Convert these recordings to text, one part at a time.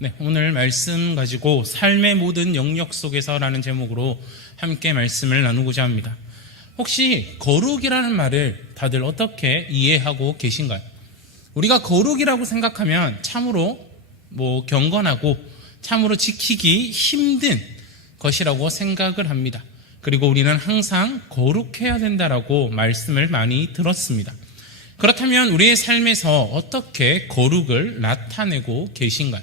네, 오늘 말씀 가지고 삶의 모든 영역 속에서라는 제목으로 함께 말씀을 나누고자 합니다. 혹시 거룩이라는 말을 다들 어떻게 이해하고 계신가요? 우리가 거룩이라고 생각하면 참으로 경건하고 참으로 지키기 힘든 것이라고 생각을 합니다. 그리고 우리는 항상 거룩해야 된다라고 말씀을 많이 들었습니다. 그렇다면 우리의 삶에서 어떻게 거룩을 나타내고 계신가요?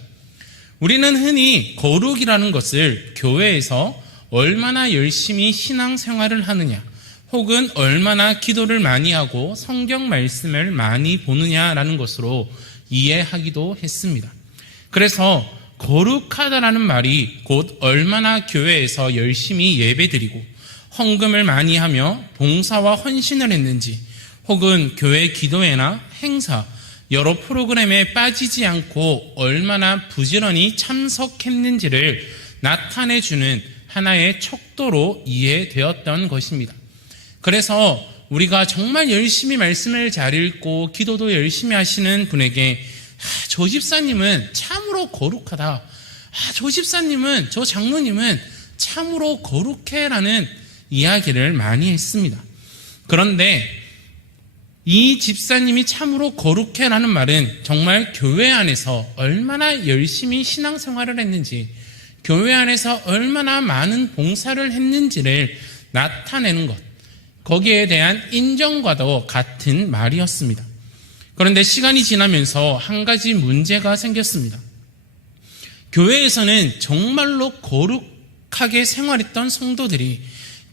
우리는 흔히 거룩이라는 것을 교회에서 얼마나 열심히 신앙생활을 하느냐, 혹은 얼마나 기도를 많이 하고 성경 말씀을 많이 보느냐라는 것으로 이해하기도 했습니다. 그래서 거룩하다라는 말이 곧 얼마나 교회에서 열심히 예배드리고 헌금을 많이 하며 봉사와 헌신을 했는지, 혹은 교회 기도회나 행사, 여러 프로그램에 빠지지 않고 얼마나 부지런히 참석했는지를 나타내주는 하나의 척도로 이해되었던 것입니다. 그래서 우리가 정말 열심히 말씀을 잘 읽고 기도도 열심히 하시는 분에게 저 집사님은 참으로 거룩하다, 저 집사님은, 저 장로님은 참으로 거룩해라는 이야기를 많이 했습니다. 그런데 이 집사님이 참으로 거룩해라는 말은 정말 교회 안에서 얼마나 열심히 신앙생활을 했는지, 교회 안에서 얼마나 많은 봉사를 했는지를 나타내는 것, 거기에 대한 인정과도 같은 말이었습니다. 그런데 시간이 지나면서 한 가지 문제가 생겼습니다. 교회에서는 정말로 거룩하게 생활했던 성도들이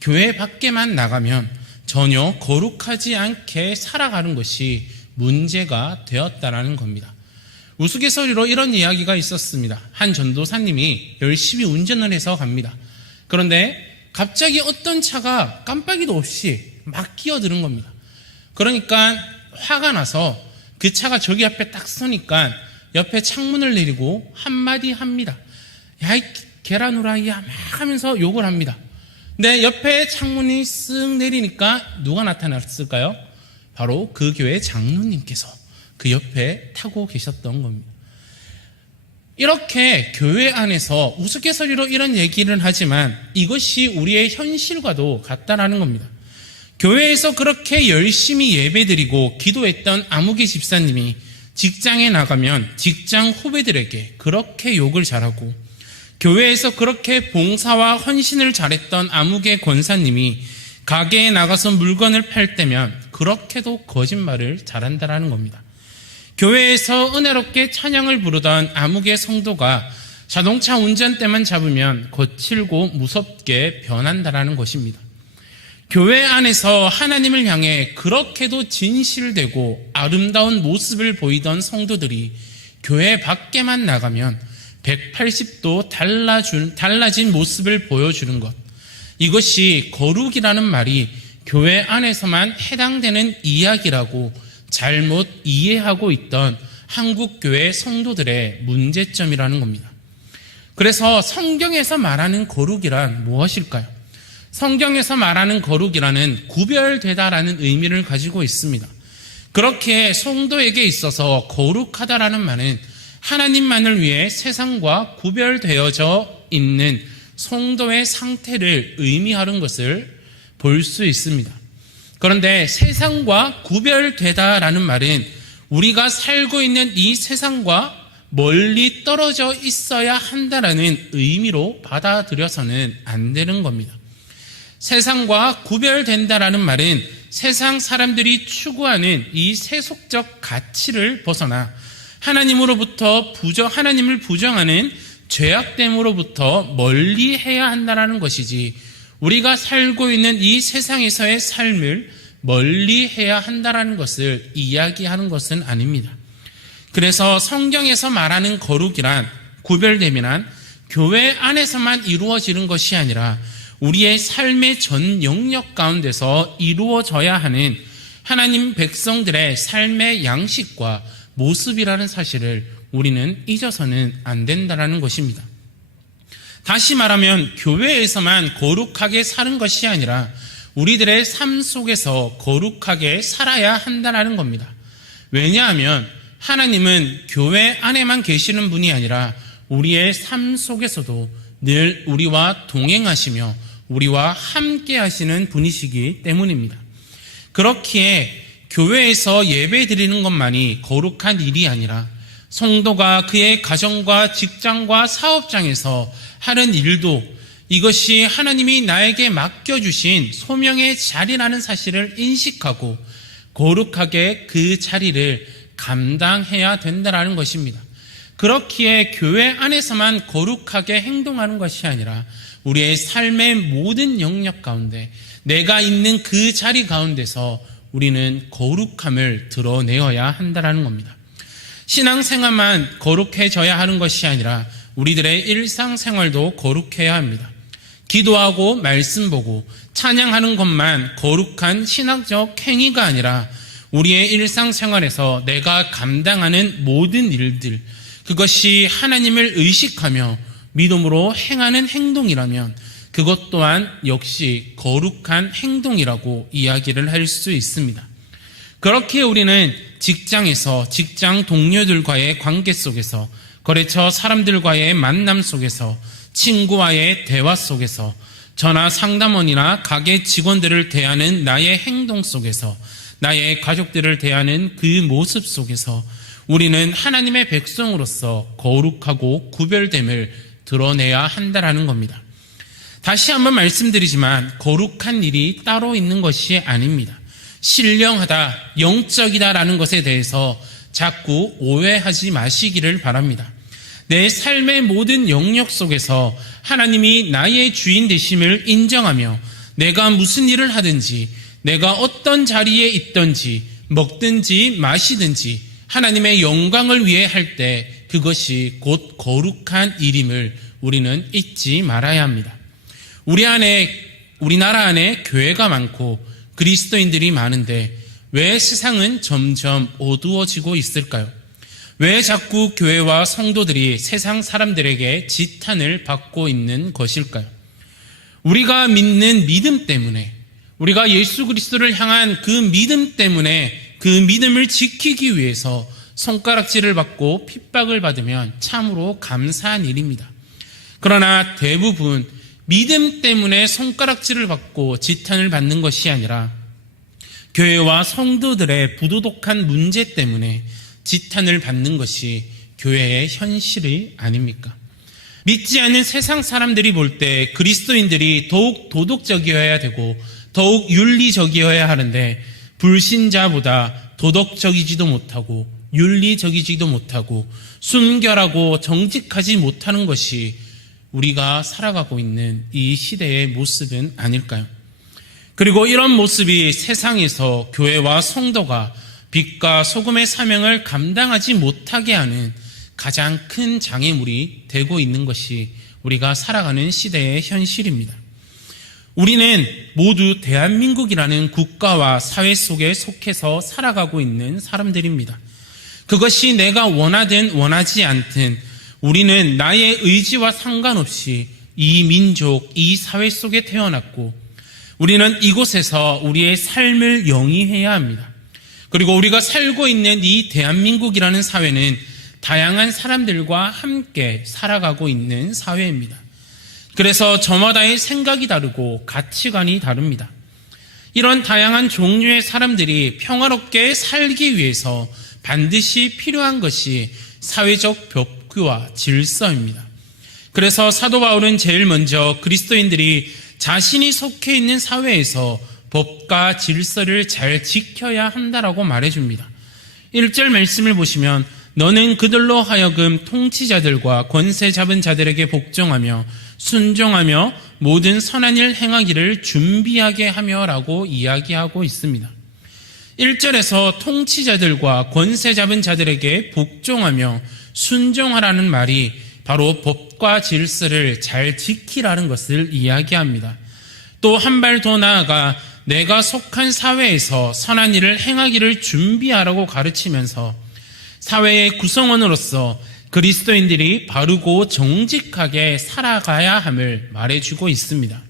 교회 밖에만 나가면 전혀 거룩하지 않게 살아가는 것이 문제가 되었다라는 겁니다. 우스갯소리로 이런 이야기가 있었습니다. 한 전도사님이 열심히 운전을 해서 갑니다. 그런데 갑자기 어떤 차가 깜빡이도 없이 막 끼어드는 겁니다. 그러니까 화가 나서 그 차가 저기 앞에 딱 서니까 옆에 창문을 내리고 한마디 합니다. 야, 이 계란 후라이야, 막 하면서 욕을 합니다. 근데 옆에 창문이 쓱 내리니까 누가 나타났을까요? 바로 그 교회 장로님께서 그 옆에 타고 계셨던 겁니다. 이렇게 교회 안에서 우스갯소리로 이런 얘기를 하지만 이것이 우리의 현실과도 같다라는 겁니다. 교회에서 그렇게 열심히 예배드리고 기도했던 아무개 집사님이 직장에 나가면 직장 후배들에게 그렇게 욕을 잘하고, 교회에서 그렇게 봉사와 헌신을 잘했던 아무개 권사님이 가게에 나가서 물건을 팔 때면 그렇게도 거짓말을 잘한다라는 겁니다. 교회에서 은혜롭게 찬양을 부르던 아무개 성도가 자동차 운전대만 잡으면 거칠고 무섭게 변한다라는 것입니다. 교회 안에서 하나님을 향해 그렇게도 진실되고 아름다운 모습을 보이던 성도들이 교회 밖에만 나가면 180도 달라진 모습을 보여주는 것, 이것이 거룩이라는 말이 교회 안에서만 해당되는 이야기라고 잘못 이해하고 있던 한국교회 성도들의 문제점이라는 겁니다. 그래서 성경에서 말하는 거룩이란 무엇일까요? 성경에서 말하는 거룩이라는 구별되다라는 의미를 가지고 있습니다. 그렇게 성도에게 있어서 거룩하다라는 말은 하나님만을 위해 세상과 구별되어져 있는 성도의 상태를 의미하는 것을 볼 수 있습니다. 그런데 세상과 구별되다라는 말은 우리가 살고 있는 이 세상과 멀리 떨어져 있어야 한다라는 의미로 받아들여서는 안 되는 겁니다. 세상과 구별된다라는 말은 세상 사람들이 추구하는 이 세속적 가치를 벗어나 하나님을 부정하는 죄악됨으로부터 멀리 해야 한다는 것이지, 우리가 살고 있는 이 세상에서의 삶을 멀리 해야 한다는 것을 이야기하는 것은 아닙니다. 그래서 성경에서 말하는 거룩이란, 구별됨이란 교회 안에서만 이루어지는 것이 아니라 우리의 삶의 전 영역 가운데서 이루어져야 하는 하나님 백성들의 삶의 양식과 모습이라는 사실을 우리는 잊어서는 안 된다는 것입니다. 다시 말하면 교회에서만 거룩하게 사는 것이 아니라 우리들의 삶 속에서 거룩하게 살아야 한다는 겁니다. 왜냐하면 하나님은 교회 안에만 계시는 분이 아니라 우리의 삶 속에서도 늘 우리와 동행하시며 우리와 함께 하시는 분이시기 때문입니다. 그렇기에 교회에서 예배 드리는 것만이 거룩한 일이 아니라 성도가 그의 가정과 직장과 사업장에서 하는 일도 이것이 하나님이 나에게 맡겨주신 소명의 자리라는 사실을 인식하고 거룩하게 그 자리를 감당해야 된다는 것입니다. 그렇기에 교회 안에서만 거룩하게 행동하는 것이 아니라 우리의 삶의 모든 영역 가운데 내가 있는 그 자리 가운데서 우리는 거룩함을 드러내어야 한다는 겁니다. 신앙생활만 거룩해져야 하는 것이 아니라 우리들의 일상생활도 거룩해야 합니다. 기도하고 말씀 보고 찬양하는 것만 거룩한 신학적 행위가 아니라 우리의 일상생활에서 내가 감당하는 모든 일들, 그것이 하나님을 의식하며 믿음으로 행하는 행동이라면 그것 또한 역시 거룩한 행동이라고 이야기를 할 수 있습니다. 그렇게 우리는 직장에서 직장 동료들과의 관계 속에서, 거래처 사람들과의 만남 속에서, 친구와의 대화 속에서, 전화 상담원이나 가게 직원들을 대하는 나의 행동 속에서, 나의 가족들을 대하는 그 모습 속에서 우리는 하나님의 백성으로서 거룩하고 구별됨을 드러내야 한다는 겁니다. 다시 한번 말씀드리지만 거룩한 일이 따로 있는 것이 아닙니다. 신령하다, 영적이다라는 것에 대해서 자꾸 오해하지 마시기를 바랍니다. 내 삶의 모든 영역 속에서 하나님이 나의 주인 되심을 인정하며 내가 무슨 일을 하든지, 내가 어떤 자리에 있든지, 먹든지 마시든지 하나님의 영광을 위해 할 때 그것이 곧 거룩한 일임을 우리는 잊지 말아야 합니다. 우리나라 안에 교회가 많고 그리스도인들이 많은데 왜 세상은 점점 어두워지고 있을까요? 왜 자꾸 교회와 성도들이 세상 사람들에게 지탄을 받고 있는 것일까요? 우리가 믿는 믿음 때문에, 우리가 예수 그리스도를 향한 그 믿음 때문에 그 믿음을 지키기 위해서 손가락질을 받고 핍박을 받으면 참으로 감사한 일입니다. 그러나 대부분 믿음 때문에 손가락질을 받고 지탄을 받는 것이 아니라 교회와 성도들의 부도덕한 문제 때문에 지탄을 받는 것이 교회의 현실이 아닙니까? 믿지 않는 세상 사람들이 볼 때 그리스도인들이 더욱 도덕적이어야 되고 더욱 윤리적이어야 하는데 불신자보다 도덕적이지도 못하고 윤리적이지도 못하고 순결하고 정직하지 못하는 것이 우리가 살아가고 있는 이 시대의 모습은 아닐까요? 그리고 이런 모습이 세상에서 교회와 성도가 빛과 소금의 사명을 감당하지 못하게 하는 가장 큰 장애물이 되고 있는 것이 우리가 살아가는 시대의 현실입니다. 우리는 모두 대한민국이라는 국가와 사회 속에 속해서 살아가고 있는 사람들입니다. 그것이 내가 원하든 원하지 않든 우리는 나의 의지와 상관없이 이 민족, 이 사회 속에 태어났고 우리는 이곳에서 우리의 삶을 영위해야 합니다. 그리고 우리가 살고 있는 이 대한민국이라는 사회는 다양한 사람들과 함께 살아가고 있는 사회입니다. 그래서 저마다의 생각이 다르고 가치관이 다릅니다. 이런 다양한 종류의 사람들이 평화롭게 살기 위해서 반드시 필요한 것이 사회적 법규와 질서입니다. 그래서 사도 바울은 제일 먼저 그리스도인들이 자신이 속해 있는 사회에서 법과 질서를 잘 지켜야 한다라고 말해줍니다. 1절 말씀을 보시면 너는 그들로 하여금 통치자들과 권세 잡은 자들에게 복종하며 순종하며 모든 선한 일 행하기를 준비하게 하며 라고 이야기하고 있습니다. 1절에서 통치자들과 권세 잡은 자들에게 복종하며 순종하라는 말이 바로 법과 질서를 잘 지키라는 것을 이야기합니다. 또 한 발 더 나아가 내가 속한 사회에서 선한 일을 행하기를 준비하라고 가르치면서 사회의 구성원으로서 그리스도인들이 바르고 정직하게 살아가야 함을 말해주고 있습니다.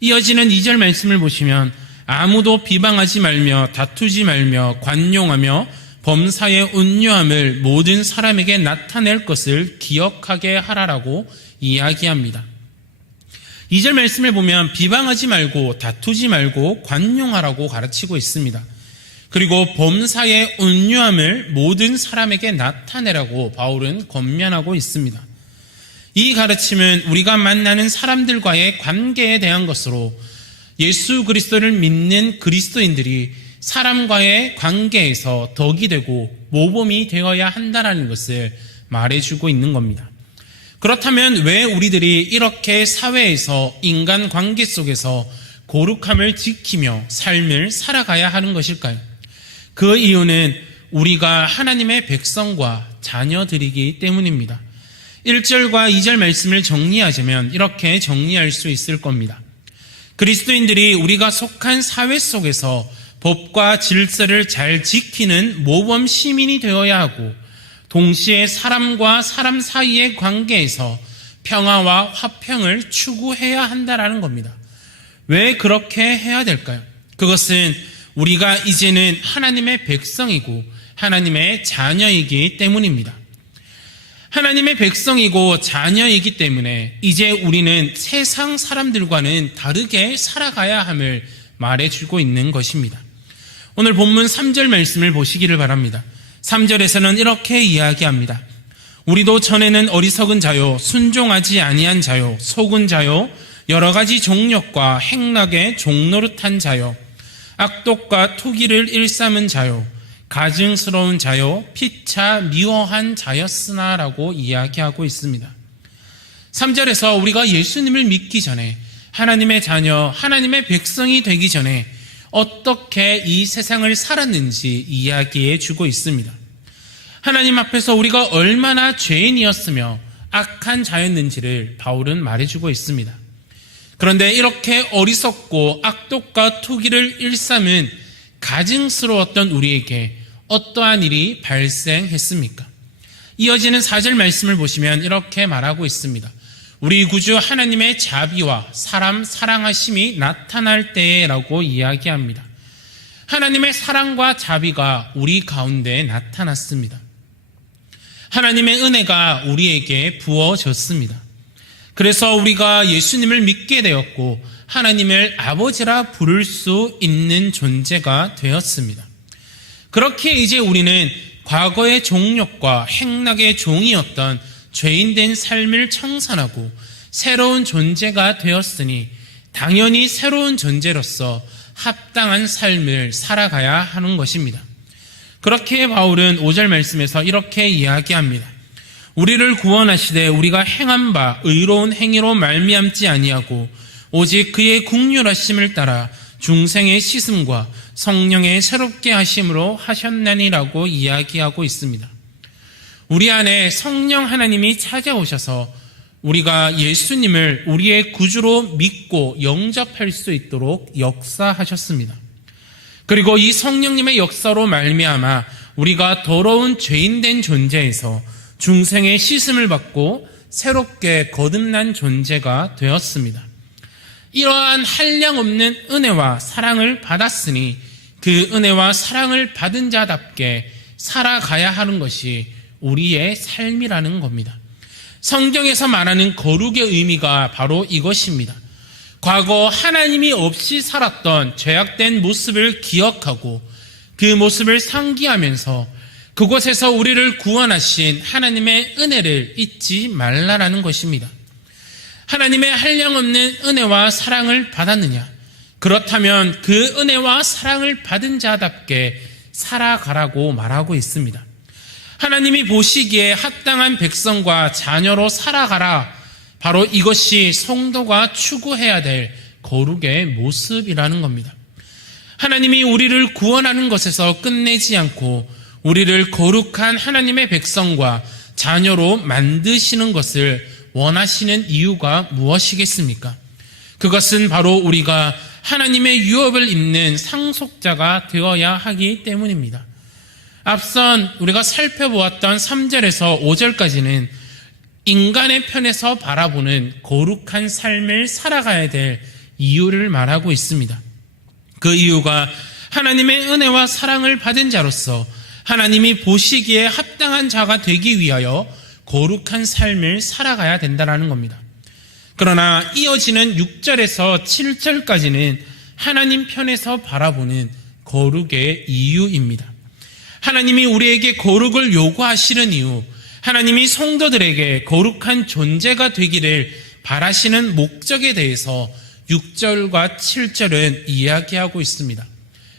이어지는 2절 말씀을 보시면 아무도 비방하지 말며 다투지 말며 관용하며 범사의 온유함을 모든 사람에게 나타낼 것을 기억하게 하라라고 이야기합니다. 2절 말씀을 보면 비방하지 말고 다투지 말고 관용하라고 가르치고 있습니다. 그리고 범사의 온유함을 모든 사람에게 나타내라고 바울은 권면하고 있습니다. 이 가르침은 우리가 만나는 사람들과의 관계에 대한 것으로 예수 그리스도를 믿는 그리스도인들이 사람과의 관계에서 덕이 되고 모범이 되어야 한다는 것을 말해주고 있는 겁니다. 그렇다면 왜 우리들이 이렇게 사회에서 인간 관계 속에서 거룩함을 지키며 삶을 살아가야 하는 것일까요? 그 이유는 우리가 하나님의 백성과 자녀들이기 때문입니다. 1절과 2절 말씀을 정리하자면 이렇게 정리할 수 있을 겁니다. 그리스도인들이 우리가 속한 사회 속에서 법과 질서를 잘 지키는 모범 시민이 되어야 하고, 동시에 사람과 사람 사이의 관계에서 평화와 화평을 추구해야 한다라는 겁니다. 왜 그렇게 해야 될까요? 그것은 우리가 이제는 하나님의 백성이고 하나님의 자녀이기 때문입니다. 하나님의 백성이고 자녀이기 때문에 이제 우리는 세상 사람들과는 다르게 살아가야 함을 말해주고 있는 것입니다. 오늘 본문 3절 말씀을 보시기를 바랍니다. 3절에서는 이렇게 이야기합니다. 우리도 전에는 어리석은 자요, 순종하지 아니한 자요, 속은 자요, 여러 가지 종력과 행락에 종노릇한 자요, 악독과 투기를 일삼은 자요, 가증스러운 자요, 피차 미워한 자였으나 라고 이야기하고 있습니다. 3절에서 우리가 예수님을 믿기 전에, 하나님의 자녀, 하나님의 백성이 되기 전에 어떻게 이 세상을 살았는지 이야기해 주고 있습니다. 하나님 앞에서 우리가 얼마나 죄인이었으며 악한 자였는지를 바울은 말해주고 있습니다. 그런데 이렇게 어리석고 악독과 투기를 일삼은 가증스러웠던 우리에게 어떠한 일이 발생했습니까? 이어지는 4절 말씀을 보시면 이렇게 말하고 있습니다. 우리 구주 하나님의 자비와 사람 사랑하심이 나타날 때라고 이야기합니다. 하나님의 사랑과 자비가 우리 가운데 나타났습니다. 하나님의 은혜가 우리에게 부어졌습니다. 그래서 우리가 예수님을 믿게 되었고 하나님을 아버지라 부를 수 있는 존재가 되었습니다. 그렇게 이제 우리는 과거의 종력과 행락의 종이었던 죄인된 삶을 청산하고 새로운 존재가 되었으니 당연히 새로운 존재로서 합당한 삶을 살아가야 하는 것입니다. 그렇게 바울은 5절 말씀에서 이렇게 이야기합니다. 우리를 구원하시되 우리가 행한 바 의로운 행위로 말미암지 아니하고 오직 그의 긍휼하심을 따라 중생의 씻음과 성령의 새롭게 하심으로 하셨나니라고 이야기하고 있습니다. 우리 안에 성령 하나님이 찾아오셔서 우리가 예수님을 우리의 구주로 믿고 영접할 수 있도록 역사하셨습니다. 그리고 이 성령님의 역사로 말미암아 우리가 더러운 죄인된 존재에서 중생의 씻음을 받고 새롭게 거듭난 존재가 되었습니다. 이러한 한량없는 은혜와 사랑을 받았으니 그 은혜와 사랑을 받은 자답게 살아가야 하는 것이 우리의 삶이라는 겁니다. 성경에서 말하는 거룩의 의미가 바로 이것입니다. 과거 하나님이 없이 살았던 죄악된 모습을 기억하고 그 모습을 상기하면서 그곳에서 우리를 구원하신 하나님의 은혜를 잊지 말라라는 것입니다. 하나님의 한량없는 은혜와 사랑을 받았느냐? 그렇다면 그 은혜와 사랑을 받은 자답게 살아가라고 말하고 있습니다. 하나님이 보시기에 합당한 백성과 자녀로 살아가라. 바로 이것이 성도가 추구해야 될 거룩의 모습이라는 겁니다. 하나님이 우리를 구원하는 것에서 끝내지 않고 우리를 거룩한 하나님의 백성과 자녀로 만드시는 것을 원하시는 이유가 무엇이겠습니까? 그것은 바로 우리가 하나님의 유업을 입는 상속자가 되어야 하기 때문입니다. 앞선 우리가 살펴보았던 3절에서 5절까지는 인간의 편에서 바라보는 거룩한 삶을 살아가야 될 이유를 말하고 있습니다. 그 이유가 하나님의 은혜와 사랑을 받은 자로서 하나님이 보시기에 합당한 자가 되기 위하여 거룩한 삶을 살아가야 된다는 겁니다. 그러나 이어지는 6절에서 7절까지는 하나님 편에서 바라보는 거룩의 이유입니다. 하나님이 우리에게 거룩을 요구하시는 이유, 하나님이 성도들에게 거룩한 존재가 되기를 바라시는 목적에 대해서 6절과 7절은 이야기하고 있습니다.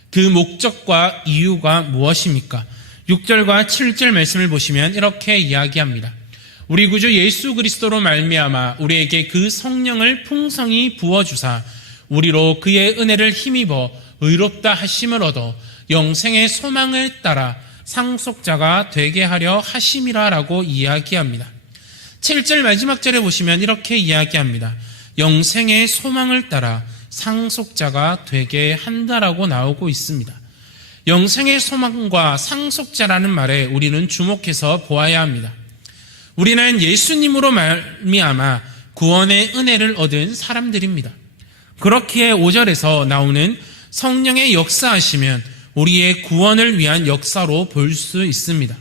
그 목적과 이유가 무엇입니까? 6절과 7절 말씀을 보시면 이렇게 이야기합니다. 우리 구주 예수 그리스도로 말미암아 우리에게 그 성령을 풍성히 부어주사 우리로 그의 은혜를 힘입어 의롭다 하심을 얻어 영생의 소망을 따라 상속자가 되게 하려 하심이라 라고 이야기합니다. 7절 마지막 절에 보시면 이렇게 이야기합니다. 영생의 소망을 따라 상속자가 되게 한다라고 나오고 있습니다. 영생의 소망과 상속자라는 말에 우리는 주목해서 보아야 합니다. 우리는 예수님으로 말미암아 구원의 은혜를 얻은 사람들입니다. 그렇기에 5절에서 나오는 성령의 역사하시면 우리의 구원을 위한 역사로 볼 수 있습니다.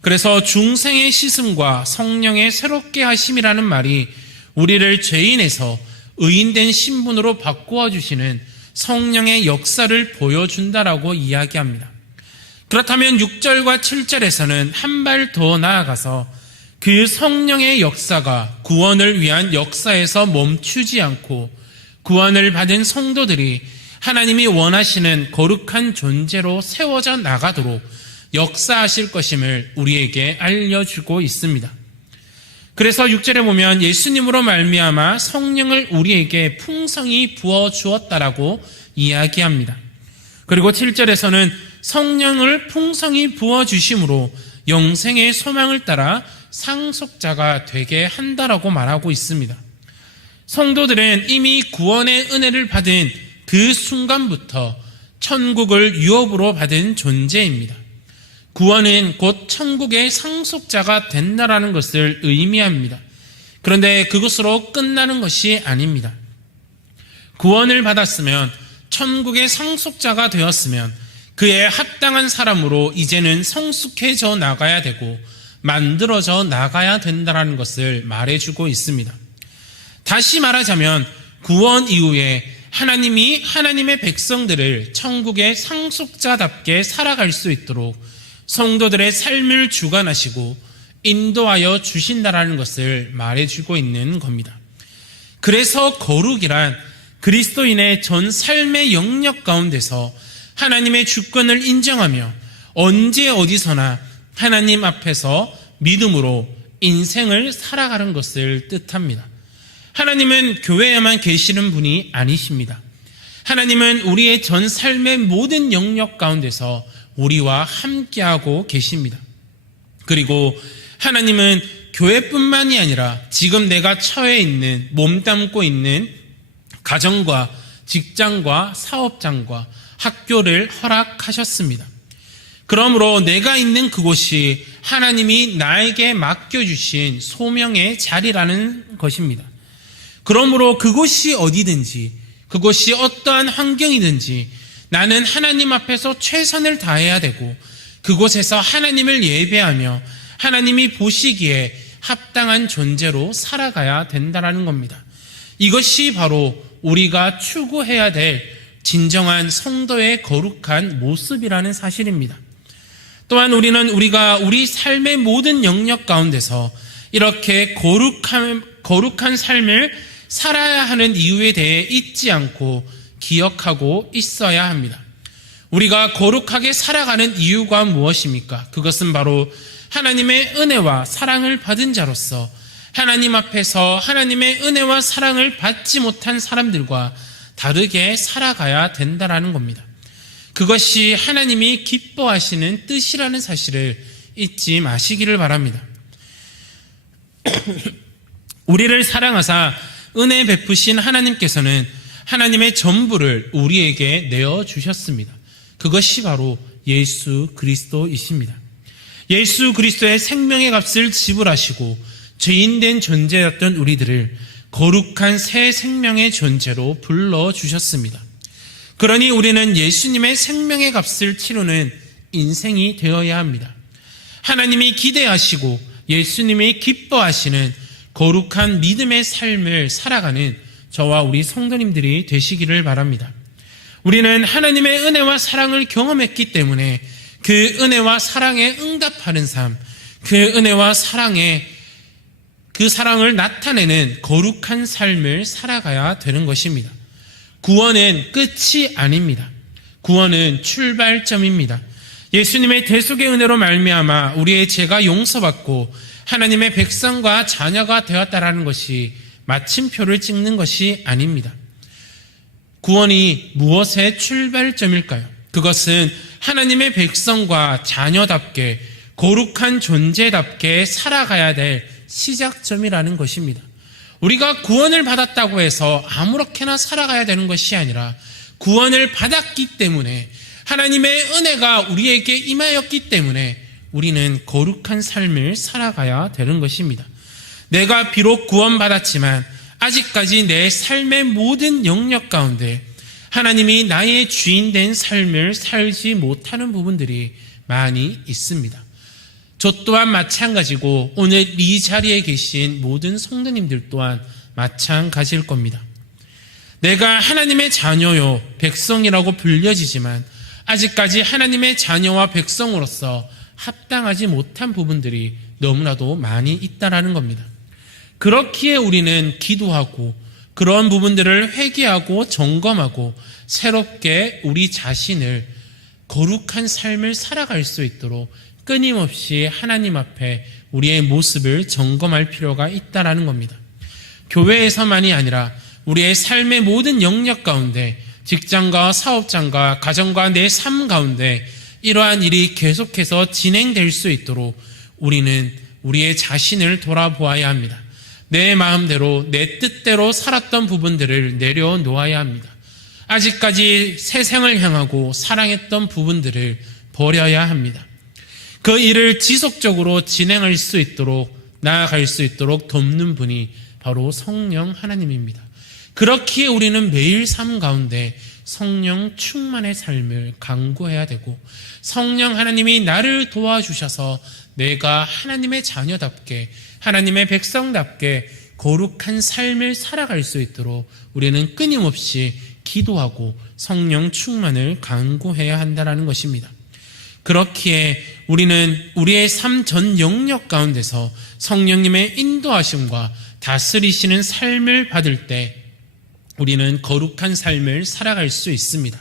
그래서 중생의 씻음과 성령의 새롭게 하심이라는 말이 우리를 죄인에서 의인된 신분으로 바꾸어 주시는 성령의 역사를 보여준다라고 이야기합니다. 그렇다면 6절과 7절에서는 한 발 더 나아가서 그 성령의 역사가 구원을 위한 역사에서 멈추지 않고 구원을 받은 성도들이 하나님이 원하시는 거룩한 존재로 세워져 나가도록 역사하실 것임을 우리에게 알려주고 있습니다. 그래서 6절에 보면 예수님으로 말미암아 성령을 우리에게 풍성히 부어주었다라고 이야기합니다. 그리고 7절에서는 성령을 풍성히 부어주심으로 영생의 소망을 따라 상속자가 되게 한다라고 말하고 있습니다. 성도들은 이미 구원의 은혜를 받은 그 순간부터 천국을 유업으로 받은 존재입니다. 구원은 곧 천국의 상속자가 된다라는 것을 의미합니다. 그런데 그것으로 끝나는 것이 아닙니다. 구원을 받았으면 천국의 상속자가 되었으면 그에 합당한 사람으로 이제는 성숙해져 나가야 되고 만들어져 나가야 된다는 것을 말해주고 있습니다. 다시 말하자면 구원 이후에 하나님이 하나님의 백성들을 천국의 상속자답게 살아갈 수 있도록 성도들의 삶을 주관하시고 인도하여 주신다라는 것을 말해주고 있는 겁니다. 그래서 거룩이란 그리스도인의 전 삶의 영역 가운데서 하나님의 주권을 인정하며 언제 어디서나 하나님 앞에서 믿음으로 인생을 살아가는 것을 뜻합니다. 하나님은 교회에만 계시는 분이 아니십니다. 하나님은 우리의 전 삶의 모든 영역 가운데서 우리와 함께하고 계십니다. 그리고 하나님은 교회뿐만이 아니라 지금 내가 처해 있는, 몸담고 있는 가정과 직장과 사업장과 학교를 허락하셨습니다. 그러므로 내가 있는 그곳이 하나님이 나에게 맡겨주신 소명의 자리라는 것입니다. 그러므로 그곳이 어디든지, 그곳이 어떠한 환경이든지 나는 하나님 앞에서 최선을 다해야 되고 그곳에서 하나님을 예배하며 하나님이 보시기에 합당한 존재로 살아가야 된다는 겁니다. 이것이 바로 우리가 추구해야 될 진정한 성도의 거룩한 모습이라는 사실입니다. 또한 우리는 우리 삶의 모든 영역 가운데서 이렇게 거룩한 삶을 살아야 하는 이유에 대해 잊지 않고 기억하고 있어야 합니다. 우리가 거룩하게 살아가는 이유가 무엇입니까? 그것은 바로 하나님의 은혜와 사랑을 받은 자로서 하나님 앞에서 하나님의 은혜와 사랑을 받지 못한 사람들과 다르게 살아가야 된다는 겁니다. 그것이 하나님이 기뻐하시는 뜻이라는 사실을 잊지 마시기를 바랍니다. 우리를 사랑하사 은혜 베푸신 하나님께서는 하나님의 전부를 우리에게 내어주셨습니다. 그것이 바로 예수 그리스도이십니다. 예수 그리스도의 생명의 값을 지불하시고 죄인된 존재였던 우리들을 거룩한 새 생명의 존재로 불러주셨습니다. 그러니 우리는 예수님의 생명의 값을 치르는 인생이 되어야 합니다. 하나님이 기대하시고 예수님이 기뻐하시는 거룩한 믿음의 삶을 살아가는 저와 우리 성도님들이 되시기를 바랍니다. 우리는 하나님의 은혜와 사랑을 경험했기 때문에 그 은혜와 사랑에 응답하는 삶, 그 은혜와 그 사랑을 나타내는 거룩한 삶을 살아가야 되는 것입니다. 구원은 끝이 아닙니다. 구원은 출발점입니다. 예수님의 대속의 은혜로 말미암아 우리의 죄가 용서받고 하나님의 백성과 자녀가 되었다라는 것이 마침표를 찍는 것이 아닙니다. 구원이 무엇의 출발점일까요? 그것은 하나님의 백성과 자녀답게 거룩한 존재답게 살아가야 될 시작점이라는 것입니다. 우리가 구원을 받았다고 해서 아무렇게나 살아가야 되는 것이 아니라 구원을 받았기 때문에 하나님의 은혜가 우리에게 임하였기 때문에 우리는 거룩한 삶을 살아가야 되는 것입니다. 내가 비록 구원받았지만 아직까지 내 삶의 모든 영역 가운데 하나님이 나의 주인 된 삶을 살지 못하는 부분들이 많이 있습니다. 저 또한 마찬가지고 오늘 이 자리에 계신 모든 성도님들 또한 마찬가지일 겁니다. 내가 하나님의 자녀요 백성이라고 불려지지만 아직까지 하나님의 자녀와 백성으로서 합당하지 못한 부분들이 너무나도 많이 있다라는 겁니다. 그렇기에 우리는 기도하고 그런 부분들을 회개하고 점검하고 새롭게 우리 자신을 거룩한 삶을 살아갈 수 있도록 끊임없이 하나님 앞에 우리의 모습을 점검할 필요가 있다라는 겁니다. 교회에서만이 아니라 우리의 삶의 모든 영역 가운데 직장과 사업장과 가정과 내 삶 가운데 이러한 일이 계속해서 진행될 수 있도록 우리는 우리의 자신을 돌아보아야 합니다. 내 마음대로 내 뜻대로 살았던 부분들을 내려놓아야 합니다. 아직까지 세상을 향하고 사랑했던 부분들을 버려야 합니다. 그 일을 지속적으로 진행할 수 있도록 나아갈 수 있도록 돕는 분이 바로 성령 하나님입니다. 그렇기에 우리는 매일 삶 가운데 성령 충만의 삶을 강구해야 되고 성령 하나님이 나를 도와주셔서 내가 하나님의 자녀답게 하나님의 백성답게 거룩한 삶을 살아갈 수 있도록 우리는 끊임없이 기도하고 성령 충만을 강구해야 한다는 것입니다. 그렇기에 우리는 우리의 삶 전 영역 가운데서 성령님의 인도하심과 다스리시는 삶을 받을 때 우리는 거룩한 삶을 살아갈 수 있습니다.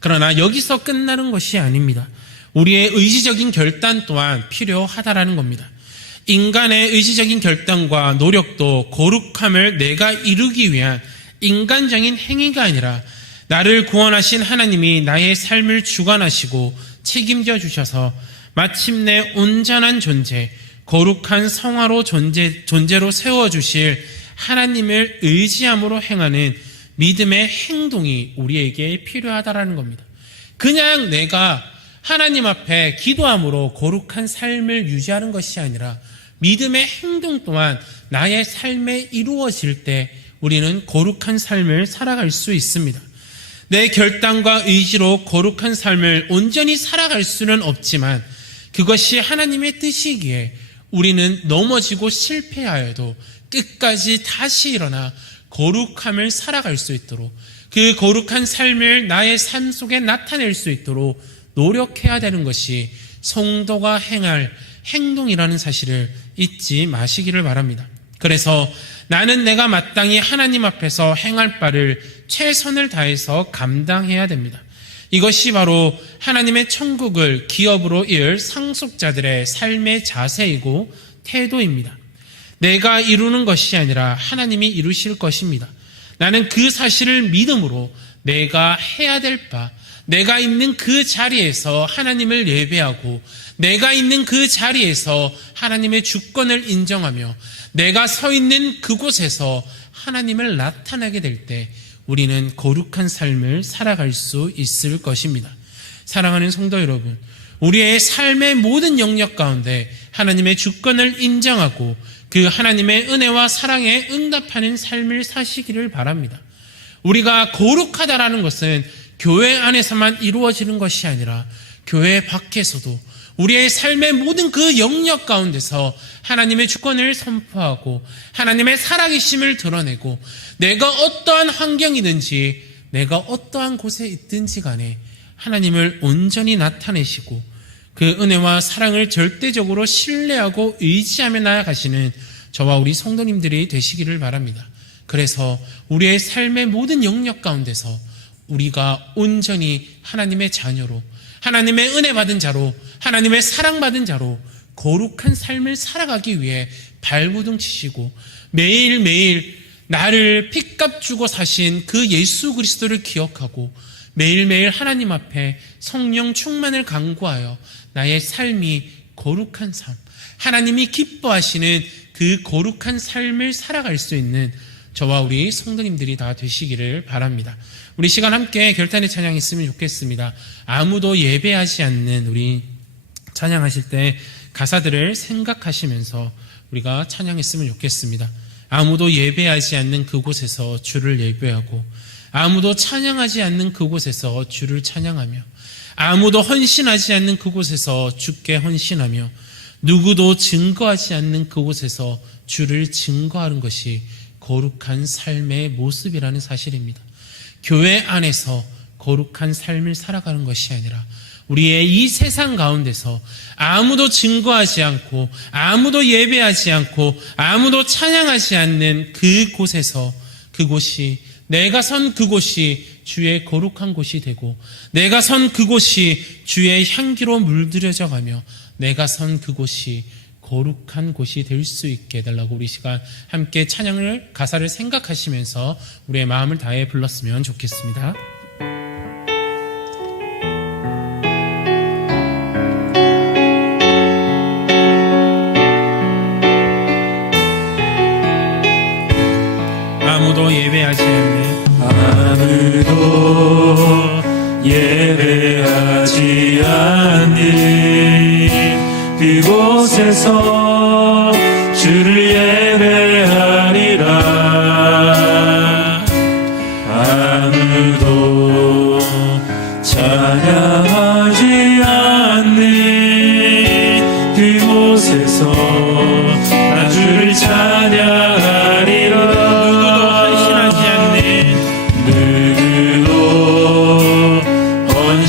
그러나 여기서 끝나는 것이 아닙니다. 우리의 의지적인 결단 또한 필요하다라는 겁니다. 인간의 의지적인 결단과 노력도 거룩함을 내가 이루기 위한 인간적인 행위가 아니라 나를 구원하신 하나님이 나의 삶을 주관하시고 책임져 주셔서 마침내 온전한 존재, 거룩한 성화로 존재로 세워주실 하나님을 의지함으로 행하는 믿음의 행동이 우리에게 필요하다라는 겁니다. 그냥 내가 하나님 앞에 기도함으로 거룩한 삶을 유지하는 것이 아니라 믿음의 행동 또한 나의 삶에 이루어질 때 우리는 거룩한 삶을 살아갈 수 있습니다. 내 결단과 의지로 거룩한 삶을 온전히 살아갈 수는 없지만 그것이 하나님의 뜻이기에 우리는 넘어지고 실패하여도 끝까지 다시 일어나 거룩함을 살아갈 수 있도록 그 거룩한 삶을 나의 삶 속에 나타낼 수 있도록 노력해야 되는 것이 성도가 행할 행동이라는 사실을 잊지 마시기를 바랍니다. 그래서 나는 내가 마땅히 하나님 앞에서 행할 바를 최선을 다해서 감당해야 됩니다. 이것이 바로 하나님의 천국을 기업으로 이을 상속자들의 삶의 자세이고 태도입니다. 내가 이루는 것이 아니라 하나님이 이루실 것입니다. 나는 그 사실을 믿음으로 내가 해야 될 바, 내가 있는 그 자리에서 하나님을 예배하고 내가 있는 그 자리에서 하나님의 주권을 인정하며 내가 서 있는 그곳에서 하나님을 나타내게 될 때 우리는 거룩한 삶을 살아갈 수 있을 것입니다. 사랑하는 성도 여러분, 우리의 삶의 모든 영역 가운데 하나님의 주권을 인정하고 그 하나님의 은혜와 사랑에 응답하는 삶을 사시기를 바랍니다. 우리가 거룩하다라는 것은 교회 안에서만 이루어지는 것이 아니라 교회 밖에서도 우리의 삶의 모든 그 영역 가운데서 하나님의 주권을 선포하고 하나님의 살아계심을 드러내고 내가 어떠한 환경이든지 내가 어떠한 곳에 있든지 간에 하나님을 온전히 나타내시고 그 은혜와 사랑을 절대적으로 신뢰하고 의지하며 나아가시는 저와 우리 성도님들이 되시기를 바랍니다. 그래서 우리의 삶의 모든 영역 가운데서 우리가 온전히 하나님의 자녀로, 하나님의 은혜 받은 자로, 하나님의 사랑받은 자로 거룩한 삶을 살아가기 위해 발부둥 치시고 매일매일 나를 핏값 주고 사신 그 예수 그리스도를 기억하고 매일매일 하나님 앞에 성령 충만을 간구하여 나의 삶이 거룩한 삶, 하나님이 기뻐하시는 그 거룩한 삶을 살아갈 수 있는 저와 우리 성도님들이 다 되시기를 바랍니다. 우리 시간 함께 결단의 찬양이 있으면 좋겠습니다. 아무도 예배하지 않는 우리 찬양하실 때 가사들을 생각하시면서 우리가 찬양했으면 좋겠습니다. 아무도 예배하지 않는 그곳에서 주를 예배하고 아무도 찬양하지 않는 그곳에서 주를 찬양하며 아무도 헌신하지 않는 그곳에서 주께 헌신하며 누구도 증거하지 않는 그곳에서 주를 증거하는 것이 거룩한 삶의 모습이라는 사실입니다. 교회 안에서 거룩한 삶을 살아가는 것이 아니라 우리의 이 세상 가운데서 아무도 증거하지 않고 아무도 예배하지 않고 아무도 찬양하지 않는 그곳에서 그곳이 내가 선 그곳이 주의 거룩한 곳이 되고 내가 선 그곳이 주의 향기로 물들여져 가며 내가 선 그곳이 거룩한 곳이 될 수 있게 해달라고 우리 시간 함께 찬양을 가사를 생각하시면서 우리의 마음을 다해 불렀으면 좋겠습니다. 아무도 예배하지 않는 아무도 예배하지 않는 그곳에서 주를 예배하리라. 아무도 찬양하지 않는 그곳에서 나 주를 찬양하리라.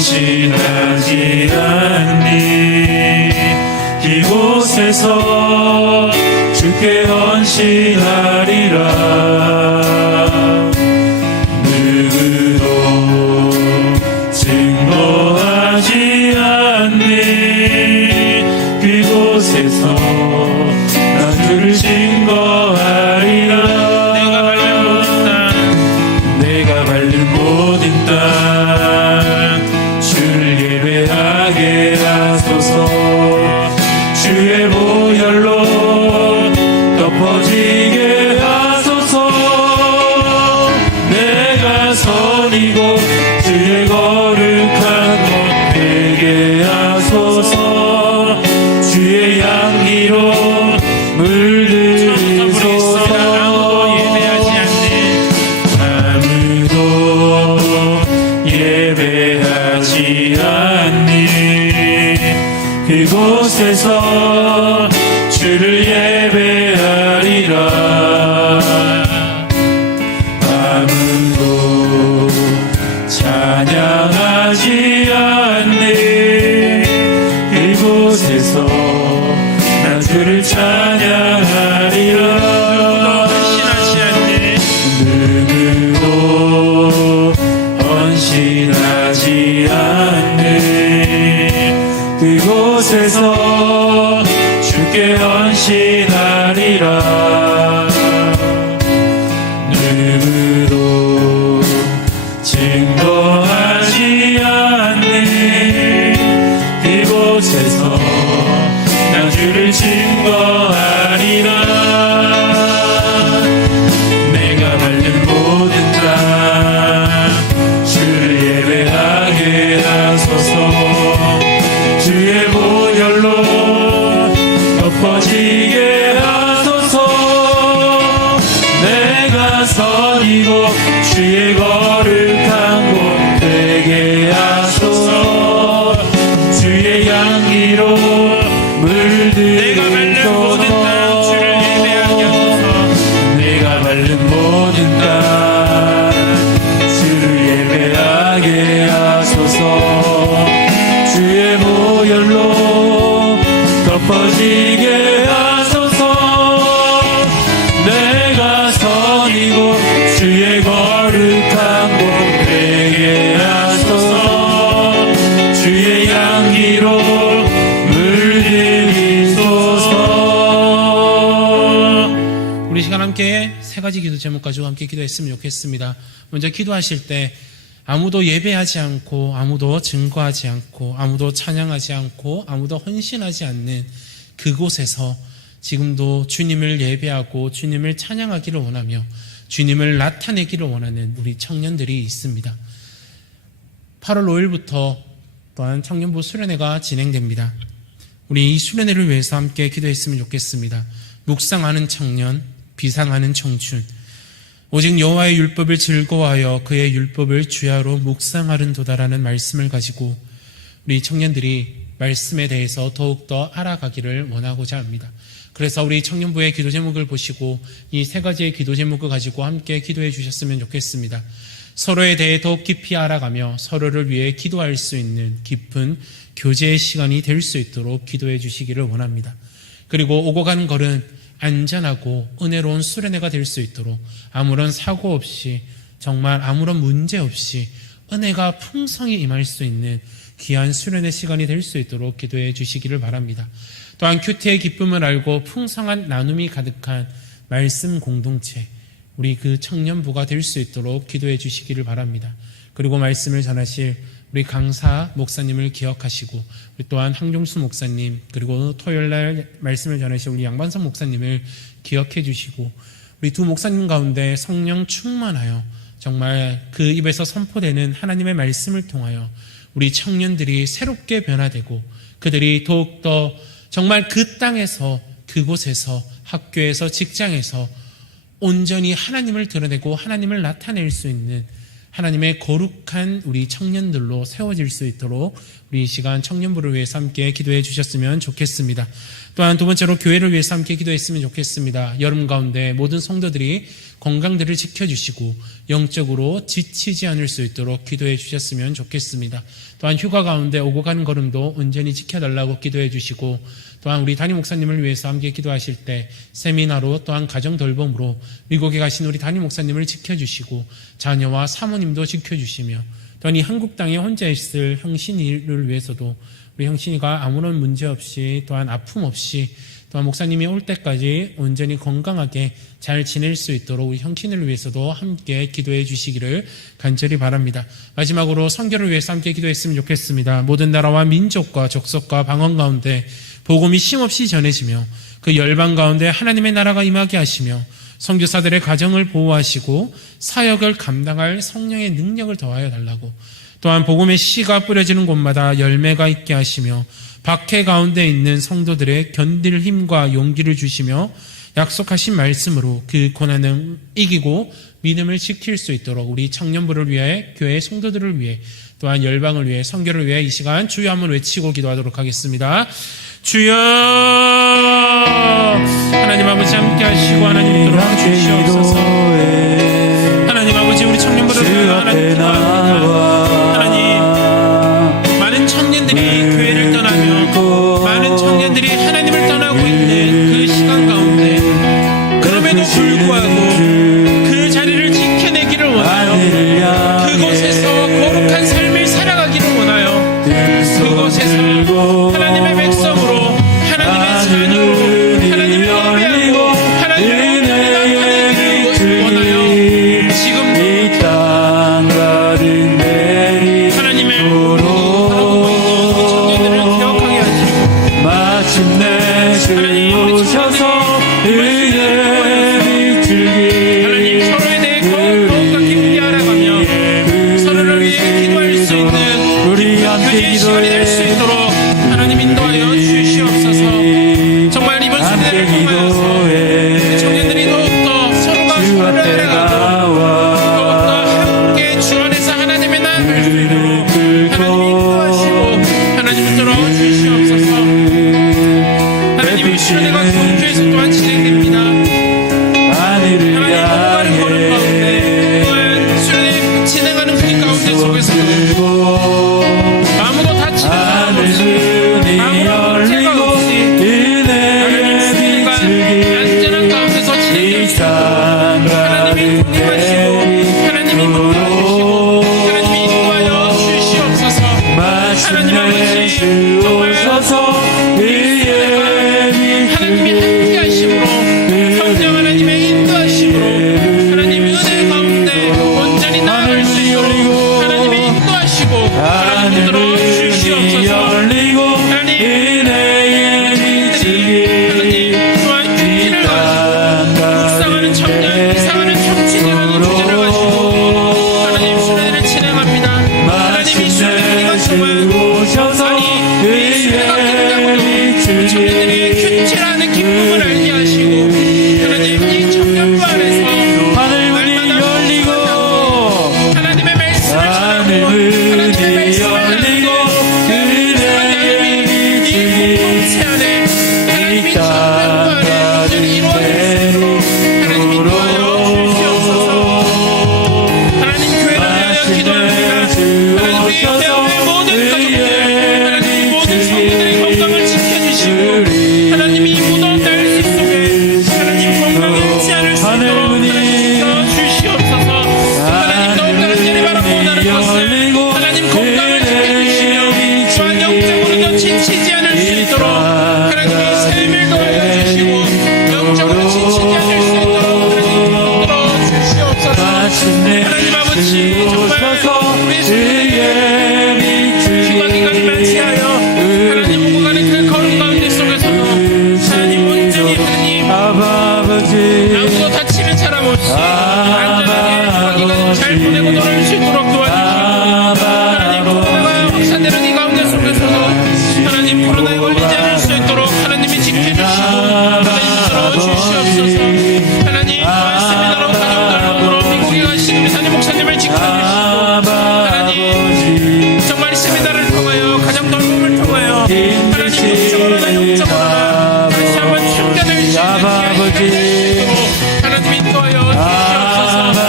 헌신하지 않는 그곳에서 주께 헌신하리라. 누구도 증거하지 않는 그곳에서 나 주를 증거하리라. 내가 밟는 모든 땅 주를 예배하게 하소서. 주의 보혈로 덮어지게 하소서. 내가 선이고 주의 거룩한 것 되게 하소서. 주의 향기로 물들이소서. 예배하지 않는 그곳에서 주를 예배하리라. 아무도 찬양하지 않는 그곳에서 나 주를 찬양하리라. 누구도 헌신하지 않는 그곳에서 주께 헌신하리라. 누구도 증거하지 않는 그곳에서 나 주를 증거하리라. 내가 밟는 모든 땅 주를 예배하게 하소서. 주의 보혈로 덮어지게 하소서. 내가 선이고 주의 거룩한 곳 되게 하소서. 내가 밟는 모든 땅 주를 예배하게 하소서. 내가 밟는 모든 땅 주를 예배하게 하소서. 주의 보혈로 덮어지게 하소서. 내가 선이고 주의 거룩한 곳 되게 하소서. 주의 향기로 물들이소서. 우리 시간 함께 세 가지 기도 제목 가지고 함께 기도했으면 좋겠습니다. 먼저 기도하실 때 아무도 예배하지 않고, 아무도 증거하지 않고, 아무도 찬양하지 않고, 아무도 헌신하지 않는 그곳에서 지금도 주님을 예배하고 주님을 찬양하기를 원하며 주님을 나타내기를 원하는 우리 청년들이 있습니다. 8월 5일부터 또한 청년부 수련회가 진행됩니다. 우리 이 수련회를 위해서 함께 기도했으면 좋겠습니다. 묵상하는 청년, 비상하는 청춘, 오직 여호와의 율법을 즐거워하여 그의 율법을 주야로 묵상하는도다라는 말씀을 가지고 우리 청년들이 말씀에 대해서 더욱더 알아가기를 원하고자 합니다. 그래서 우리 청년부의 기도 제목을 보시고 이 세 가지의 기도 제목을 가지고 함께 기도해 주셨으면 좋겠습니다. 서로에 대해 더욱 깊이 알아가며 서로를 위해 기도할 수 있는 깊은 교제의 시간이 될 수 있도록 기도해 주시기를 원합니다. 그리고 오고 가는 걸은 안전하고 은혜로운 수련회가 될 수 있도록 아무런 사고 없이, 정말 아무런 문제 없이 은혜가 풍성히 임할 수 있는 귀한 수련회 시간이 될 수 있도록 기도해 주시기를 바랍니다. 또한 큐티의 기쁨을 알고 풍성한 나눔이 가득한 말씀 공동체, 우리 그 청년부가 될 수 있도록 기도해 주시기를 바랍니다. 그리고 말씀을 전하실 우리 강사 목사님을 기억하시고, 우리 또한 황종수 목사님, 그리고 토요일날 말씀을 전하실 우리 양반선 목사님을 기억해 주시고, 우리 두 목사님 가운데 성령 충만하여 정말 그 입에서 선포되는 하나님의 말씀을 통하여 우리 청년들이 새롭게 변화되고 그들이 더욱더 정말 그 땅에서, 그곳에서, 학교에서, 직장에서 온전히 하나님을 드러내고 하나님을 나타낼 수 있는 하나님의 거룩한 우리 청년들로 세워질 수 있도록 우리 이 시간 청년부를 위해서 함께 기도해 주셨으면 좋겠습니다. 또한 두 번째로 교회를 위해서 함께 기도했으면 좋겠습니다. 여름 가운데 모든 성도들이 건강들을 지켜주시고 영적으로 지치지 않을 수 있도록 기도해 주셨으면 좋겠습니다. 또한 휴가 가운데 오고 가는 걸음도 온전히 지켜달라고 기도해 주시고, 또한 우리 담임 목사님을 위해서 함께 기도하실 때 세미나로 또한 가정 돌봄으로 미국에 가신 우리 담임 목사님을 지켜주시고 자녀와 사모님도 지켜주시며, 또한 이 한국 땅에 혼자 있을 형신이를 위해서도 우리 형신이가 아무런 문제 없이, 또한 아픔 없이, 또한 목사님이 올 때까지 온전히 건강하게 잘 지낼 수 있도록 우리 형신을 위해서도 함께 기도해 주시기를 간절히 바랍니다. 마지막으로 선교를 위해서 함께 기도했으면 좋겠습니다. 모든 나라와 민족과 족속과 방언 가운데 복음이 쉼없이 전해지며 그 열방 가운데 하나님의 나라가 임하게 하시며 선교사들의 가정을 보호하시고 사역을 감당할 성령의 능력을 더하여 달라고, 또한 복음의 씨가 뿌려지는 곳마다 열매가 있게 하시며 박해 가운데 있는 성도들의 견딜 힘과 용기를 주시며 약속하신 말씀으로 그 고난을 이기고 믿음을 지킬 수 있도록 우리 청년부를 위해, 교회 성도들을 위해, 또한 열방을 위해, 선교를 위해 이 시간 주여 한번 외치고 기도하도록 하겠습니다. 주여, 하나님 아버지 함께 하시고 하나님 들어와 주시옵소서. 하나님 아버지 우리 청년부를 위해 하나님 기도합니다. 하나님, 많은 청년들이 교회를 떠나며 많은 청년들이 하나님을 떠나고 있는 그 시간 가운데 그럼에도 불구하고 그 자리를 지켜내기를 원하여 그곳에서 거룩한 삶을 살아가기를 원하여 그곳에서 하나님의 백성으로, 하나님의 자녀로, 하나님을 예배하고 하나님을 나타내기를 원하여 지금도 이 땅 가득 내리 하나님의 바라보고 있는 우리 청년들을 기억하게 하시고 마침내 주 오셔서 의의 빛을 하나님 서로에 대해 더욱더 깊이 알아가며 서로를 위해 기도할 수 있는 우리 함께 교제의 시간이 될 수 있도록 하나님 인도하여 주시옵소서. 정말 이번 수련회를 통하여서 우리 청년들이 더욱더 서로가 서로를 알아가고 더욱더 함께 주 안에서 하나님의 나라를 할 수 있도록 하나님 인도하시고 하나님 들어 주시옵소서. 하나님 순례가 경주에서 또한 진행됩니다. 하늘을 하나님 걸음 가운데 또한 순례 진행하는 그 가운데 속에서도 들고 아무도 다치는 사람 없이 하늘문이 아무런 문제가 열리고 없이 하나님 순례가 안전한 가운데서 진행됩니다. 하나님이 동행하시고 하나님이 인도하시고 하나님이 인도하여 주시옵소서. 하나님 아버지 정말 하나님이 함께 하심으로 성령 하나님의 인도하심으로 하나님 은혜 가운데 온전히 나아갈 수 있도록 하나님이 인도하시고 하나님 들어 주시옵소서. 하나님 하나님 또한 큐티를 가지고 묵상하는 청년 이상하는 청취자라는 주제를 가지고 하나님 순례를 진행합니다. 하나님 이 순례가 정말 아니 이 순례가 끝나고도 청년들이 큐티라는 기쁨을 알게 하시고 하나님 이 청년부 안에서 하늘문이 열리고 하나님의 말씀을 전하고 하나님의 말씀을 열리고 하나님이 이 공동체 안에 하나님이 청년부 안에 온전히 이루어졌으므로 하나님이 도와여 주시옵소서. 하나님 교회를 위하여 기도합니다. 하나님 우리 교회의 모든 가족들 하나님 모든 성도들의 건강을 지켜주시고 하나님이 이 무더운 날씨 속에 하나님 건강을 잃지 않을 수 있도록 하나님 주시옵소서. 하나님 더욱 간절히 바라고 원하는 것을 하나님 건강을 지켜주시며 또한 영적으로도 지치지 않을 수 있도록 하나님이 삶을 더하여 주시고 영적으로 지치지 않을 수 있도록 하나님 들어 주시옵소서. 하나님 아버지 정말 우리 손들에게 휴가 기간을 맞이하여 하나님 오고 가는 그 걸음 가운데 속에서도 하나님 온전히 하나님 아무도 다치는 사람 없이 안전하게 휴가 기간을 잘 보내고 돌아올 수 있도록 도와주시고 하나님 코로나가 확산되는 이 가운데 속에서도 하나님 코로나에 걸리지 않을 수 있도록 하나님이 지켜주시고 하나님 들어주시옵소서. 하나님 또한 세미나로 가정들로 미국에 가신 미사님 목사님을 지켜주시고 하나님 정말 세미나를 통하여 가정 돌봄을 통하여 하나님 영적으로나 영적으로나 다시 한번 충전을 시키는 기회를 하나님 인도하여 주시옵소서.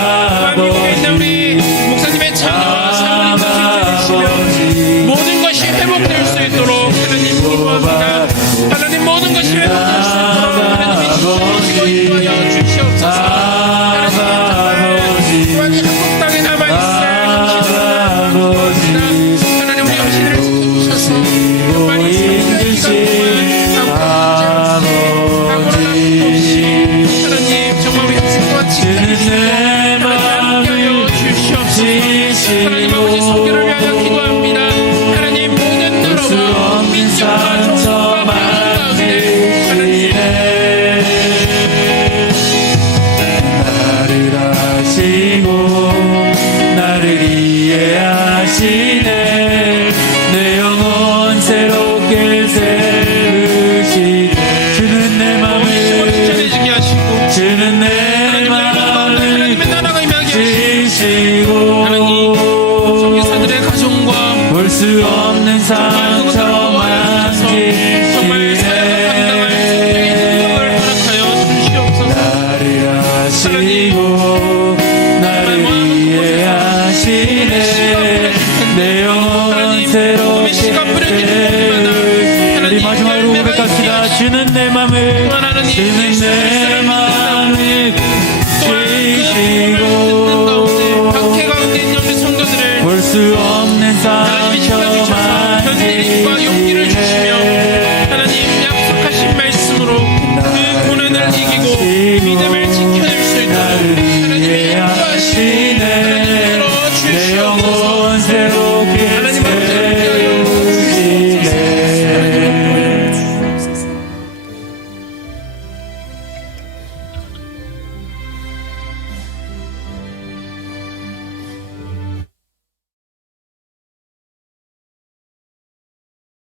또한 미국에 있는 우리 목사님의 자녀와 사모님을 지켜주시며 모든 것이 회복될 수 있도록 하나님 기도합니다. 하나님 모든 것이 회복될 수 있도록 하나님이 지켜주시고 인도하여 주시옵소서. 하나님 정말 또한 이 한국 땅에 남아있을 하나님 우리 영신을 지켜주셔서 정말 이 성교의 기간 동안 아무런 아픔 없이 하나님 정말 우리 영신 또한 지켜주시고 하나님 함께하여 주시옵소서. 하나님 아버지 성교를 위하여 기도합니다. 하나님 모든 나라와 민족과 종족과 방언 가운데 하나님 나를 아시고 나를 이해하시네 내 영혼 새롭게 세우시네 주는 내 맘을 전해지게 하시고 주는 내 맘을 하나님의 나라가 임하게 하시고 지시고 하나님 선교사들의 가정과 볼 수 없는 상처 만지시네 정말 사역을 감당할 성령의 능력을 허락하여 주시옵소서. 나를 아시고 나를 이해하시네 내 영혼 새롭게 세우시네 우리 마지막으로 고백합시다 주는 내 맘을 주는 내 맘을 지시고 박해 가운데 있는 우리 성도들을 볼 수 없는 하나님이 상처 지켜주셔서 견딜 힘과